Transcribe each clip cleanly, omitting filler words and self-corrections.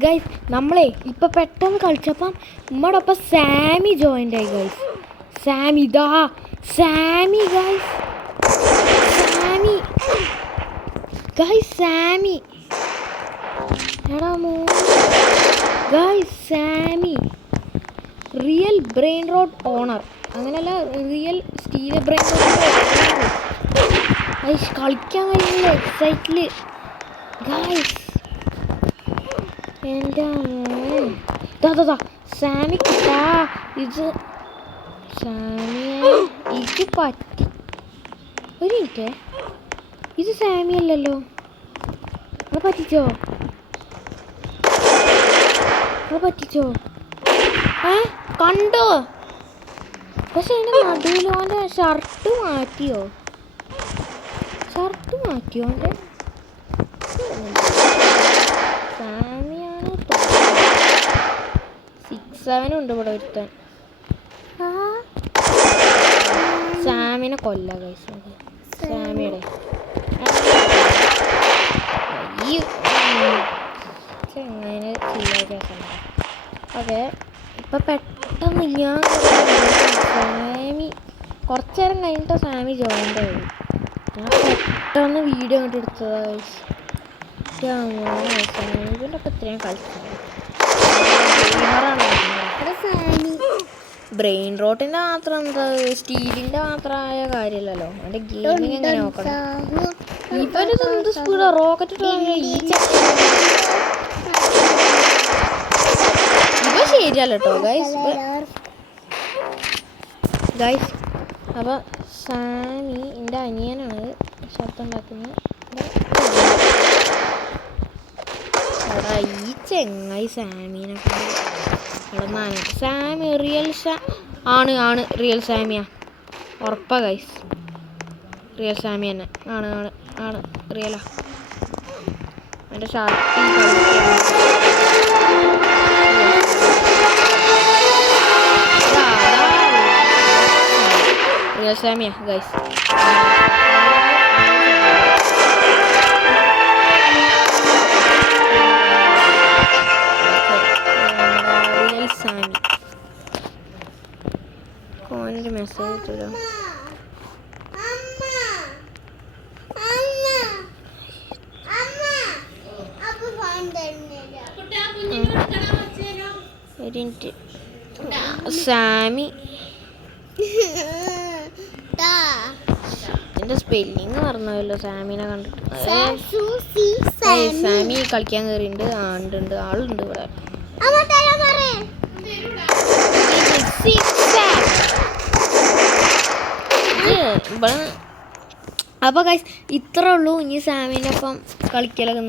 Guys നമ്മളെ ഇപ്പൊ പെട്ടെന്ന് കളിച്ചപ്പം നമ്മുടെ ഒപ്പം സാമി ജോയിൻ്റ് ആയി ഗൈസ്. സാമി ഗൈസ്, സാമി എടാ ഗൈസ്, സാമി റിയൽ ബ്രെയിൻ റോട്ട് ഓണർ, അങ്ങനെയല്ല real steel brain rote guys. കളിക്കാൻ കഴിയുന്നില്ല എക്സൈറ്റില് ഗൈസ്. എൻ്റെ സാമി കിട്ടാ ഇത് സാമിയെ ഇത് പറ്റി. ഒരു മിനിറ്റ്, ഇത് സാമി അല്ലല്ലോ, അത് പറ്റിച്ചോ കണ്ടോ? പക്ഷെ എൻ്റെ നടുവിലോൻ്റെ ഷർട്ട് മാറ്റിയോ എൻ്റെ സാമിയാണ്. 6-7 ഉണ്ട് ഇവിടെ ഒരുത്താൻ. സാമിനെ കൊല്ല കഴിച്ചു സാമിയുടെ ഈ ചെങ്ങനെ ഓക്കെ. ഇപ്പൊ പെട്ടെന്ന് ഞാൻ സാമി കുറച്ചു നേരം കഴിഞ്ഞിട്ട് സാമി ജോയിൻ്റ് ആയി. ഞാൻ പെട്ടെന്ന് വീഡിയോ കണ്ടിട്ട് എടുത്തതാ. സാമിൻ്റെ ഒക്കെ ഇത്രയും കളിച്ചത് ബ്രെയിൻ റോട്ടിൻ്റെ മാത്രം എന്താ സ്റ്റീലിൻ്റെ മാത്രമായ കാര്യമല്ലല്ലോ. എൻ്റെ ഗെയിമിങ് എങ്ങനെ നോക്കണം. ഇവരത് എന്ത് സ്പീഡാ റോക്കറ്റ് ഇവ ശരിയല്ല കേട്ടോ ഗൈസ്. അപ്പോൾ സാമി എൻ്റെ അനിയനാണ് ശബ്ദം ഉണ്ടാക്കുന്നത്. ഈ ചെങ്ങായി സാമീനൊക്കെ നടന്നാണ്. സാമി റിയൽ ആണ് റിയൽ സാമിയാ, ഉറപ്പാ ഗൈസ്. റിയൽ സാമി തന്നെ ആണ് റിയലാ. എൻ്റെ ഷർട്ടിൽ റിയൽ സാമിയാ ഗൈസ്. ഒരു മെസ്സേജ് ഇട്ടോ. സാമി എൻ്റെ സ്പെല്ലിങ് പറഞ്ഞല്ലോ സാമിനെ കണ്ടിട്ട്. സാമി കളിക്കാൻ കയറിയിട്ടുണ്ട്. ഉണ്ട് ആളുണ്ട് ഇവിടെ. അപ്പോൾ ഗൈസ് ഇത്രേ ഉള്ളൂ. ഇനി സാമിൻ്റെ ഒപ്പം കളിക്കലൊക്കെ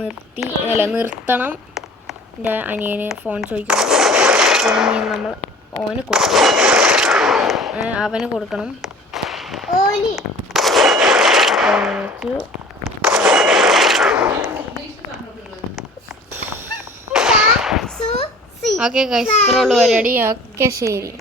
നിർത്തണം. എൻ്റെ അനിയന് ഫോൺ ചോദിക്കുന്നു. നമ്മൾ അവന് കൊടുക്കണം. ഓക്കെ ഗൈസ് ഇത്രേ ഉള്ളൂ പരിപാടി. ഓക്കെ ശരി.